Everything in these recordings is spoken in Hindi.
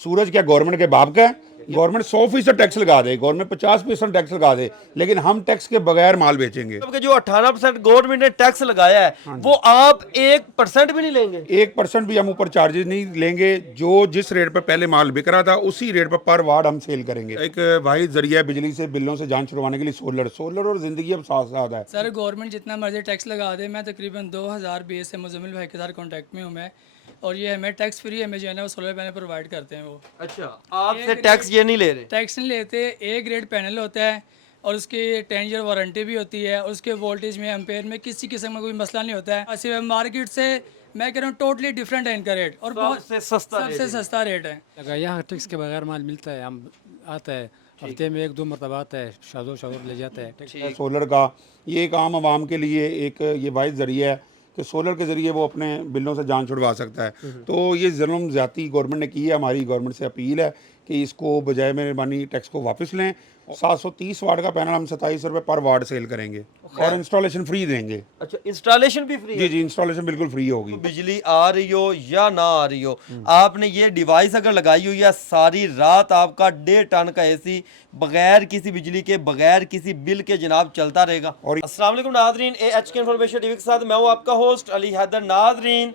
सूरज क्या गवर्नमेंट के बाप का है? गवर्नमेंट 100% टैक्स लगा दे, गवर्नमेंट 50% टैक्स लगा दे, लेकिन हम टैक्स के बगैर माल बेचेंगे। कि जो 18% गवर्नमेंट ने टैक्स लगाया है वो आप 1% भी नहीं लेंगे? 1% भी हम ऊपर चार्जेस नहीं लेंगे। जो जिस रेट पर पहले माल बिक रहा था उसी रेट पर वार्ड हम सेल करेंगे। एक वाहिद जरिया है बिजली से बिलों से जान छुड़वाने के लिए सोलर और जिंदगी अब साथ साथ है। सर गवर्नमेंट जितना मर्जी टैक्स लगा दे, मैं तकरीबन 2020 से मुजम्मिल भाई के साथ कांटेक्ट में हूँ मैं, और ये हमें टैक्स फ्री हमें जो है ना वो सोलर पैनल प्रोवाइड करते हैं। वो अच्छा, आपसे टैक्स ये नहीं ले रहे? टैक्स नहीं लेते। ए ग्रेड पैनल होता है और उसकी 10 ईयर वारंटी भी होती है, और उसके वोल्टेज में एम्पेयर में किसी किस्म का कोई मसला नहीं होता है। सिर्फ मार्केट से मैं कह रहा हूँ टोटली डिफरेंट है इनका रेट, और बहुत सबसे सस्ता रेट है। यहाँ टैक्स के बगैर माल मिलता है, हम आता है हफ्ते में 1-2 मरतबा आता है, शादोर ले जाता है। सोलर का ये एक आम आवाम के लिए एक ये वाहिद ज़रिया है कि सोलर के ज़रिए वो अपने बिलों से जान छुड़वा सकता है। तो ये जुल्म ज़्यादती गवर्नमेंट ने की है। हमारी गवर्नमेंट से अपील है कि इसको बजाय मेहरबानी टैक्स को वापस लें। 730 वाट का पैनल हम 27 रुपये पर वाट सेल करेंगे और इंस्टॉलेशन फ्री देंगे। अच्छा, इंस्टॉलेशन भी फ्री है? जी, इंस्टॉलेशन बिल्कुल फ्री होगी। बिजली आ रही हो या ना आ रही हो, आपने ये डिवाइस अगर लगाई हुई है, सारी रात आपका 1.5 टन का एसी बगैर किसी बिजली के, बगैर किसी बिल के जनाब चलता रहेगा। और अस्सलाम वालेकुम नाजरीन, AHK इन्फॉर्मेशन टीवी के साथ मैं हूँ आपका होस्ट अली हैदर। नाजरीन,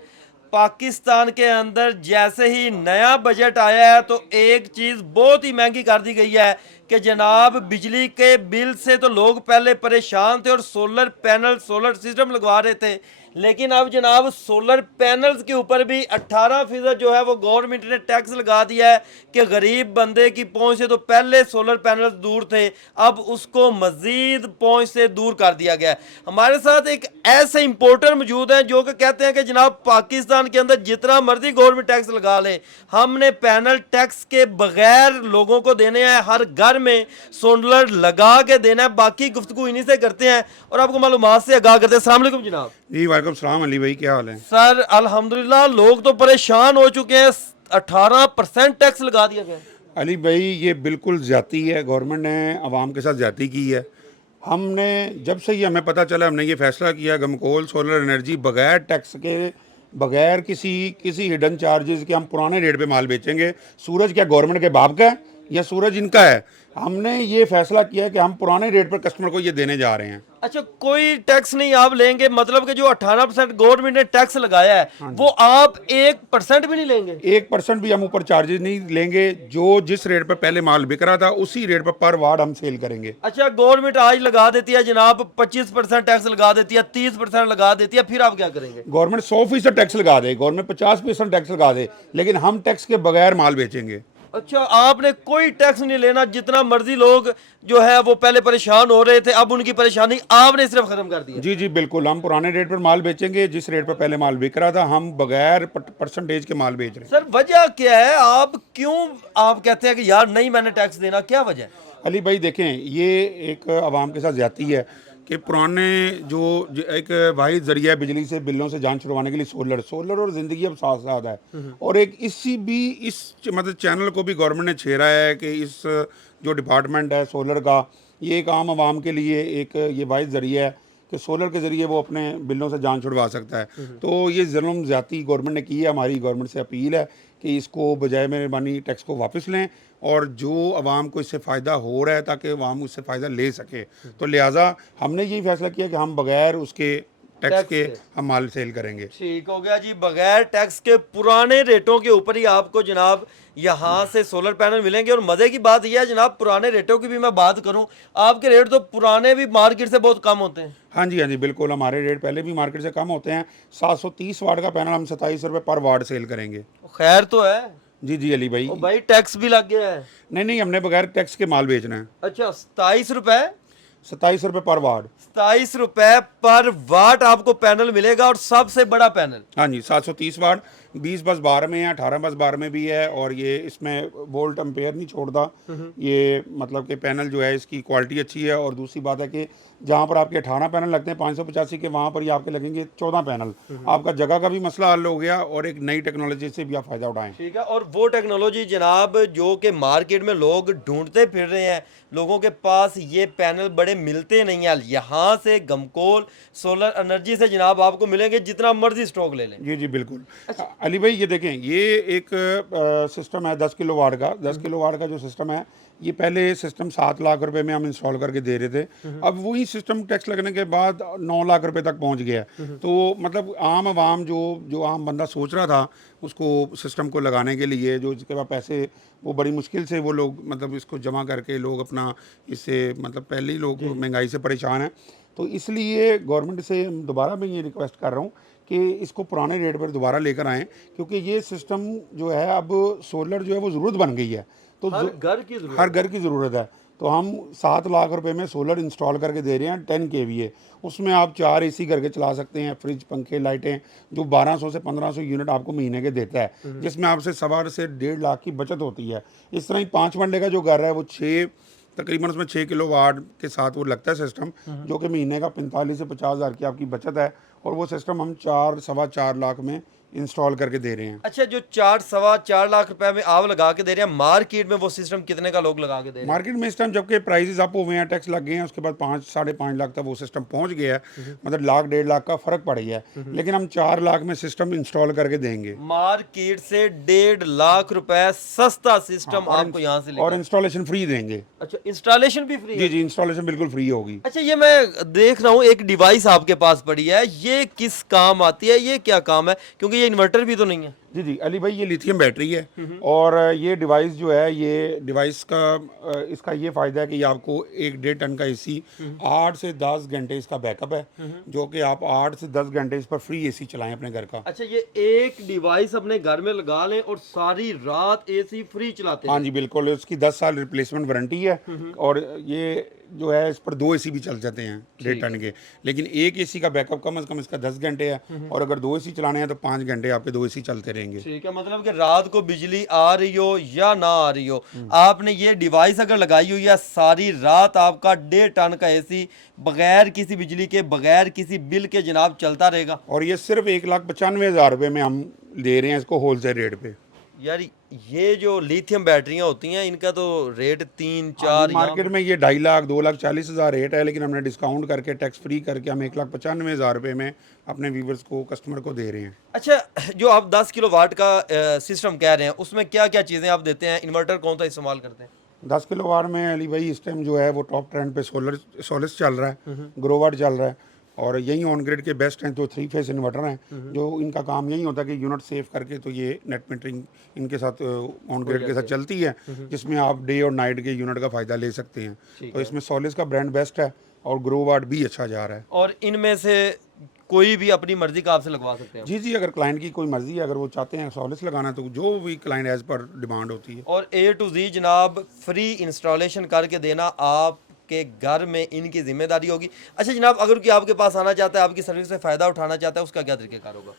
पाकिस्तान के अंदर जैसे ही नया बजट आया है तो एक चीज़ बहुत ही महंगी कर दी गई है कि जनाब बिजली के बिल से तो लोग पहले परेशान थे और सोलर पैनल, सोलर सिस्टम लगवा रहे थे, लेकिन अब जनाब सोलर पैनल्स के ऊपर भी 18% जो है वो गवर्नमेंट ने टैक्स लगा दिया है कि गरीब बंदे की पहुंच से तो पहले सोलर पैनल्स दूर थे, अब उसको मजीद पहुंच से दूर कर दिया गया है। हमारे साथ एक ऐसे इंपोर्टर मौजूद हैं जो कि कहते हैं कि जनाब पाकिस्तान के अंदर जितना मर्जी गवर्नमेंट टैक्स लगा ले, हमने पैनल टैक्स के बगैर लोगों को देने हैं, हर घर में सोलर लगा के देना है। बाकी गुफ्तगू इन्हीं से करते हैं और आपको मालूमात से आगाह करते हैं। अस्सलाम वालेकुम जनाब। जी वालेकुम सलाम अली भाई, क्या हाल है? सर अल्हम्दुलिल्लाह, लोग तो परेशान हो चुके हैं, 18% टैक्स लगा दिया गया। अली भाई ये बिल्कुल ज़्यादती है, गवर्नमेंट ने आवाम के साथ ज़्यादती की है। हमने जब से ये हमें पता चला, हमने ये फैसला किया गमकोल सोलर एनर्जी बगैर टैक्स के, बगैर किसी हिडन चार्जेस के हम पुराने रेट पे माल बेचेंगे। सूरज क्या गवर्नमेंट के बाप का है या सूरज इनका है? हमने ये फैसला किया कि हम पुराने रेट पर कस्टमर को ये देने जा रहे हैं। अच्छा, कोई टैक्स नहीं आप लेंगे? मतलब कि जो 18% गवर्नमेंट ने टैक्स लगाया है वो आप 1% भी नहीं लेंगे? 1% भी हम ऊपर चार्जेस नहीं लेंगे। जो जिस रेट पर पहले माल बिक रहा था उसी रेट पर वार्ड हम सेल करेंगे। अच्छा, गवर्नमेंट आज लगा देती है जनाब 25% टैक्स लगा देती है, 30% लगा देती है, फिर आप क्या करेंगे? गवर्नमेंट 100% टैक्स लगा दे, गवर्नमेंट 50% टैक्स लगा दे, लेकिन हम टैक्स के बगैर माल बेचेंगे। अच्छा, आपने कोई टैक्स नहीं लेना। जितना मर्जी लोग जो है वो पहले परेशान हो रहे थे, अब उनकी परेशानी आपने सिर्फ खत्म कर दी है। जी बिल्कुल, हम पुराने रेट पर माल बेचेंगे। जिस रेट पर पहले माल बिक रहा था हम बगैर परसेंटेज के माल बेच रहे हैं। सर वजह क्या है? आप क्यों आप कहते हैं कि यार नहीं मैंने टैक्स देना, क्या वजह है? अली भाई देखें, ये एक आवाम के साथ ज्यादती है कि पुराने जो एक वाहिद जरिया है बिजली से बिलों से जान छुड़वाने के लिए सोलर और ज़िंदगी अब साथ साथ है। और एक इस मतलब चैनल को भी गवर्नमेंट ने छेड़ा है कि इस जो डिपार्टमेंट है सोलर का, ये एक आम आवाम के लिए एक ये वाहिद जरिया है कि सोलर के ज़रिए वो अपने बिलों से जान छुड़वा सकता है। तो ये जुल्म ज़्यादती गवर्नमेंट ने की है। हमारी गवर्नमेंट से अपील है कि इसको बजाय मेहरबानी टैक्स को वापस लें और जो आवाम को इससे फ़ायदा हो रहा है ताकि आवाम उससे फ़ायदा ले सके। तो लिहाजा हमने यही फैसला किया कि हम बगैर उसके टैक्स के हम माल सेल करेंगे। ठीक हो गया जी, बगैर टैक्स के पुराने रेटों के ऊपर ही आपको जनाब यहाँ से सोलर पैनल मिलेंगे। और मज़े की बात यह है जनाब, पुराने रेटों की भी मैं बात करूँ, आपके रेट तो पुराने भी मार्केट से बहुत कम होते हैं। हाँ जी बिल्कुल, हमारे रेट पहले भी मार्केट से कम होते हैं। 730 वाट का पैनल हम 27 रुपये पर वाट सेल करेंगे। खैर तो है। जी अली भाई। भाई टैक्स भी लग गया है? नहीं, हमने बगैर टैक्स के माल बेचना है। अच्छा, 27 रुपए 27 रुपये पर वाट। 27 रुपए पर वाट आपको पैनल मिलेगा, और सबसे बड़ा पैनल। हाँ जी, 730 वाट, 20 बस 12 में है, 18 बस 12 में भी है। और ये इसमें वोल्ट एम्पेयर नहीं छोड़ता। ये मतलब कि पैनल जो है इसकी क्वालिटी अच्छी है। और दूसरी बात है कि जहाँ पर आपके 18 पैनल लगते हैं 585 के, वहाँ पर ही आपके लगेंगे 14 पैनल। आपका जगह का भी मसला हल हो गया और एक नई टेक्नोलॉजी से भी आप फ़ायदा उठाएं। ठीक है, और वो टेक्नोलॉजी जनाब जो कि मार्केट में लोग ढूंढते फिर रहे हैं, लोगों के पास ये पैनल बड़े मिलते नहीं हैं, यहाँ से गमकोल सोलर एनर्जी से जनाब आपको मिलेंगे, जितना मर्जी स्टॉक ले लें। जी बिल्कुल। अली भाई ये देखें, ये एक सिस्टम है 10 किलो वाट का। 10 किलो वाट का जो सिस्टम है, ये पहले सिस्टम 7 लाख रुपए में हम इंस्टॉल करके दे रहे थे। अब वही सिस्टम टैक्स लगने के बाद 9 लाख रुपए तक पहुंच गया। तो मतलब आम आवाम जो आम बंदा सोच रहा था उसको सिस्टम को लगाने के लिए, जो जिसके पास पैसे, वो बड़ी मुश्किल से वो लोग मतलब इसको जमा करके लोग अपना इससे मतलब पहले ही लोग महंगाई से परेशान हैं। तो इसलिए गवर्नमेंट से दोबारा मैं ये रिक्वेस्ट कर रहा हूँ कि इसको पुराने रेट पर दोबारा लेकर आएँ, क्योंकि ये सिस्टम जो है अब सोलर जो है वो ज़रूरत बन गई है। तो हर घर की जरूरत हर घर की ज़रूरत है। तो हम 7 लाख रुपए में सोलर इंस्टॉल करके दे रहे हैं 10 kVA। उसमें आप 4 AC करके चला सकते हैं, फ्रिज, पंखे, लाइटें, जो 1200 से 1500 यूनिट आपको महीने के देता है, जिसमें आपसे 1.25 से 1.5 लाख की बचत होती है। इस तरह ही 5 वनडे का जो घर है वो तकरीबन उसमें 6 किलो वाट के साथ वो लगता है सिस्टम, जो कि महीने का 45 से 50 हज़ार की आपकी बचत है। और वो सिस्टम हम 4-4.25 लाख में इंस्टॉल करके दे रहे हैं। अच्छा, जो 4-4.25 लाख रुपए में आप लगा के दे रहे हैं, मार्केट में वो सिस्टम कितने का लोग लगा के दे रहे हैं? मार्केट में इस टाइम जबकि प्राइसेस अप हुए हैं, टैक्स लग गए हैं, उसके बाद 5-5.5 लाख तक वो सिस्टम पहुंच गया है। मतलब लाख 1.5 लाख का फ़र्क पड़ गया है। लेकिन हम 4 लाख में सिस्टम इंस्टॉल करके देंगे। मार्केट से 1.5 लाख रुपए सस्ता सिस्टम आपको यहाँ से और इंस्टॉलेशन फ्री देंगे। अच्छा, इंस्टॉलेशन भी फ्री है? जी जी, इंस्टॉलेशन बिल्कुल फ्री होगी। अच्छा, ये मैं देख रहा हूँ एक डिवाइस आपके पास पड़ी है, ये किस काम आती है, ये क्या काम है? क्योंकि ये इन्वर्टर भी तो नहीं है। जी जी अली भाई, ये लिथियम बैटरी है। और ये डिवाइस जो है, ये डिवाइस का इसका ये फ़ायदा है कि ये आपको 1-1.5 टन का AC 8 से 10 घंटे इसका बैकअप है, जो कि आप 8 से 10 घंटे इस पर फ्री AC चलाएं अपने घर का। अच्छा, ये एक डिवाइस अपने घर में लगा लें और सारी रात AC फ्री चलाते हैं? हाँ जी बिल्कुल, उसकी 10 साल रिप्लेसमेंट वारंटी है। और ये जो है इस पर 2 AC भी चल जाते हैं 1.5 टन के। लेकिन एक AC का बैकअप कम से कम इसका 10 घंटे है, और अगर 2 AC चलाने हैं तो 5 घंटे आपके 2 AC चलते रहेंगे। ठीक है, मतलब कि रात को बिजली आ रही हो या ना आ रही हो, आपने ये डिवाइस अगर लगाई हुई है, सारी रात आपका 1.5 टन का AC बगैर किसी बिजली के, बगैर किसी बिल के जनाब चलता रहेगा। और ये सिर्फ 1,95,000 रुपये में हम दे रहे हैं इसको होलसेल रेट पे। यार, ये जो लिथियम बैटरियां होती हैं, इनका तो रेट 3-4 मार्केट में ये 2.5 लाख 2,40,000 रेट है, लेकिन हमने डिस्काउंट करके टैक्स फ्री करके हम 1,95,000 रुपये में अपने व्यूवर्स को, कस्टमर को दे रहे हैं। अच्छा, जो आप 10 किलो वाट का सिस्टम कह रहे हैं, उसमें क्या क्या चीज़ें आप देते हैं? इन्वर्टर कौन सा इस्तेमाल करते हैं? 10 किलो वाट में अली भाई इस टाइम जो है वो टॉप ट्रेंड पे सोलर्स चल रहा है, ग्रोवाट चल रहा है। और यही ऑन ग्रिड के बेस्ट हैं, जो 3 फेस इन्वर्टर हैं, जो इनका काम यही होता है कि यूनिट सेव करके तो ये नेट मीटरिंग इनके साथ ऑन ग्रिड के साथ चलती है, जिसमें आप डे और नाइट के यूनिट का फ़ायदा ले सकते हैं। तो इसमें सोलिस का ब्रांड बेस्ट है और ग्रोवाट भी अच्छा जा रहा है। और इनमें से कोई भी अपनी मर्जी का आपसे लगवा सकते हैं? जी जी, अगर क्लाइंट की कोई मर्जी है, अगर वो चाहते हैं सोलिस लगाना, तो जो भी क्लाइंट एज पर डिमांड होती है। और A to Z जनाब फ्री इंस्टॉलेशन करके देना आपके घर में इनकी जिम्मेदारी होगी। अच्छा जनाब, अगर कोई आपके पास आना चाहता है, आपकी सर्विस से फ़ायदा उठाना चाहता है, उसका क्या तरीक़ेकार होगा?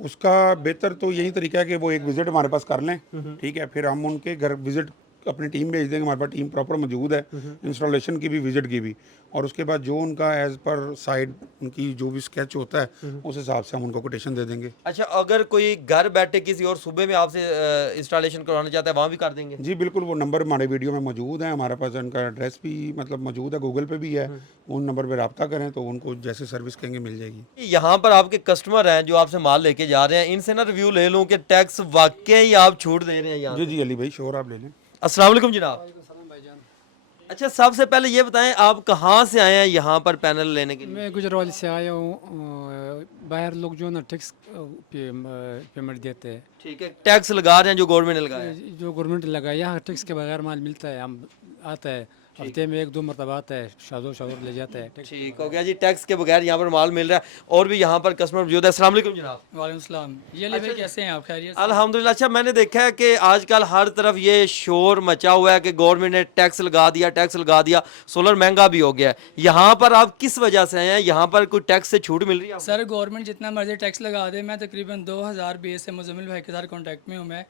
उसका बेहतर तो यही तरीका है कि वो एक विज़िट हमारे पास कर लें, ठीक है। फिर हम उनके घर विज़िट अपनी टीम भेज देंगे, हमारे पास टीम प्रॉपर मौजूद है, इंस्टॉलेशन की भी, विज़िट की भी। और उसके बाद जो उनका एज़ पर साइड उनकी जो भी स्केच होता है, उस हिसाब से हम उनको कोटेशन दे देंगे। अच्छा, अगर कोई घर बैठे किसी और सूबे में आपसे इंस्टॉलेशन करवाना चाहता है, वहाँ भी कर देंगे? जी बिल्कुल, वो नंबर हमारे वीडियो में मौजूद है, हमारे पास उनका एड्रेस भी मतलब मौजूद है, गूगल पे भी है। उन नंबर पर रब्ता करें तो उनको जैसे सर्विस कहेंगे मिल जाएगी। यहाँ पर आपके कस्टमर हैं जो आपसे माल लेके जा रहे हैं, इनसे ना रिव्यू ले लूँ कि टैक्स वाकई आप छूट दे रहे हैं यहाँ? जी जी अली भाई, श्योर, आप ले लें। अस्सलाम वालेकुम जनाब। अच्छा, सबसे पहले ये बताएं, आप कहाँ से आए हैं यहाँ पर पैनल लेने के लिए? मैं गुजरात से आया हूँ। बाहर लोग जो ना टैक्स पेमेंट देते हैं, ठीक है, टैक्स लगा रहे हैं जो गवर्नमेंट ने लगाया है। जो गवर्नमेंट लगा, यहाँ टैक्स के बगैर माल मिलता है। हम आता है हफ्ते में 1-2 मरतबा आता है, शादोर ले जाता है। ठीक हो गया जी, टैक्स के बगैर यहाँ पर माल मिल रहा है। और भी यहाँ पर कस्टमर मौजूद है। अस्सलाम वालेकुम जनाब। वालेकुम सलाम। ये ले भाई, कैसे हैं आप? खैरियत से? अल्हम्दुलिल्लाह। अच्छा, मैंने देखा है कि आजकल हर तरफ ये शोर मचा हुआ है कि गवर्नमेंट ने टैक्स लगा दिया, सोलर महंगा भी हो गया है। यहाँ पर आप किस वजह से आए हैं? यहाँ पर कोई टैक्स से छूट मिल रही है आपको? सर, गवर्नमेंट जितना मर्जी टैक्स लगा दे, मैं तकरीबन 2020 से मुजम्मिल भाई के साथ कॉन्टैक्ट में हूँ मैं।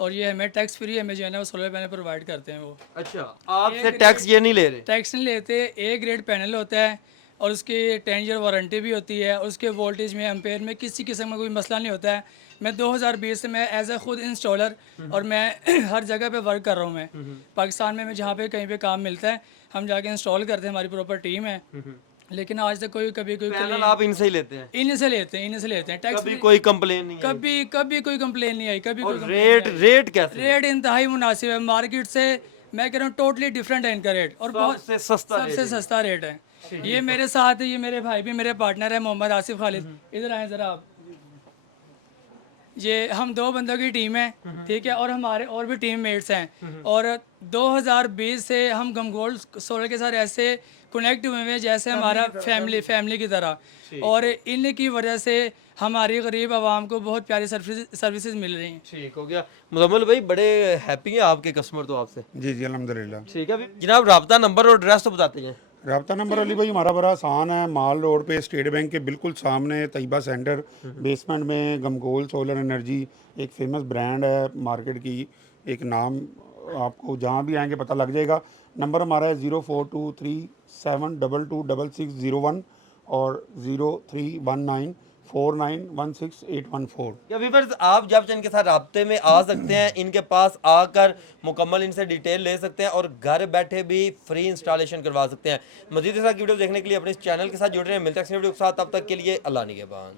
और ये हमें टैक्स फ्री हमें जो है ना वो सोलर पैनल प्रोवाइड करते हैं वो। अच्छा, आपसे टैक्स ये नहीं ले रहे? टैक्स नहीं लेते। A ग्रेड पैनल होता है और उसकी 10 ईयर वारंटी भी होती है। और उसके वोल्टेज में, एम्पेयर में किसी किस्म का कोई मसला नहीं होता है। मैं 2020 से मैं एज ए खुद इंस्टॉलर और मैं हर जगह पे वर्क कर रहा हूँ। मैं पाकिस्तान में मैं जहाँ पे कहीं पे काम मिलता है हम जाके इंस्टॉल करते हैं, हमारी प्रॉपर टीम है। लेकिन आज तक कोई कभी कोई पैनल आप इनसे ही लेते हैं? इन्हीं से लेते हैं, इन्हीं से लेते हैं टैक्स कभी कोई कंप्लेन नहीं है? कभी कभी कोई कंप्लेन नहीं आई, कभी कोई और रेट कैसे? रेट इंतहाई मुनासिब है मार्केट से। मैं कह रहा हूँ टोटली डिफरेंट है इनका रेट, और बहुत सबसे सस्ता सबसे सस्ता रेट है। ये मेरे साथ है, ये मेरे भाई भी मेरे पार्टनर है मोहम्मद आसिफ खालिद, इधर आए ज़रा आप। ये हम 2 बंदों की टीम है, ठीक है, और हमारे और भी टीम मेट्स हैं, और 2020 से हम गमगोल सोलर के साथ ऐसे कनेक्ट हुए हैं जैसे हमारा फैमिली की तरह, और इनकी वजह से हमारी गरीब आवाम को बहुत प्यारी सर्विसेज मिल रही हैं। ठीक हो गया। मुजम्मिल भाई बड़े हैप्पी हैं आपके कस्टमर तो आपसे। जी जी अल्हम्दुलिल्लाह। ठीक है, अभी जनाब राब्ता नंबर और एड्रेस तो बताते हैं। रब्ता नंबर अली भाई हमारा बड़ा आसान है, माल रोड पे स्टेट बैंक के बिल्कुल सामने तैयबा सेंटर बेसमेंट में गमगोल सोलर एनर्जी एक फेमस ब्रांड है मार्केट की, एक नाम आपको जहाँ भी आएंगे पता लग जाएगा। नंबर हमारा है 042372260601 और 031949168114। या व्यूअर्स आप जब इनके साथ राब्ते में आ सकते हैं, इनके पास आकर मुकम्मल इनसे डिटेल ले सकते हैं और घर बैठे भी फ्री इंस्टॉलेशन करवा सकते हैं। मजीद इस तरह की वीडियो देखने के लिए अपने इस चैनल के साथ जुड़ रहे हैं। मिलते हैं नेक्स्ट वीडियो के साथ, तब तक के लिए अल्लाह निगहबान।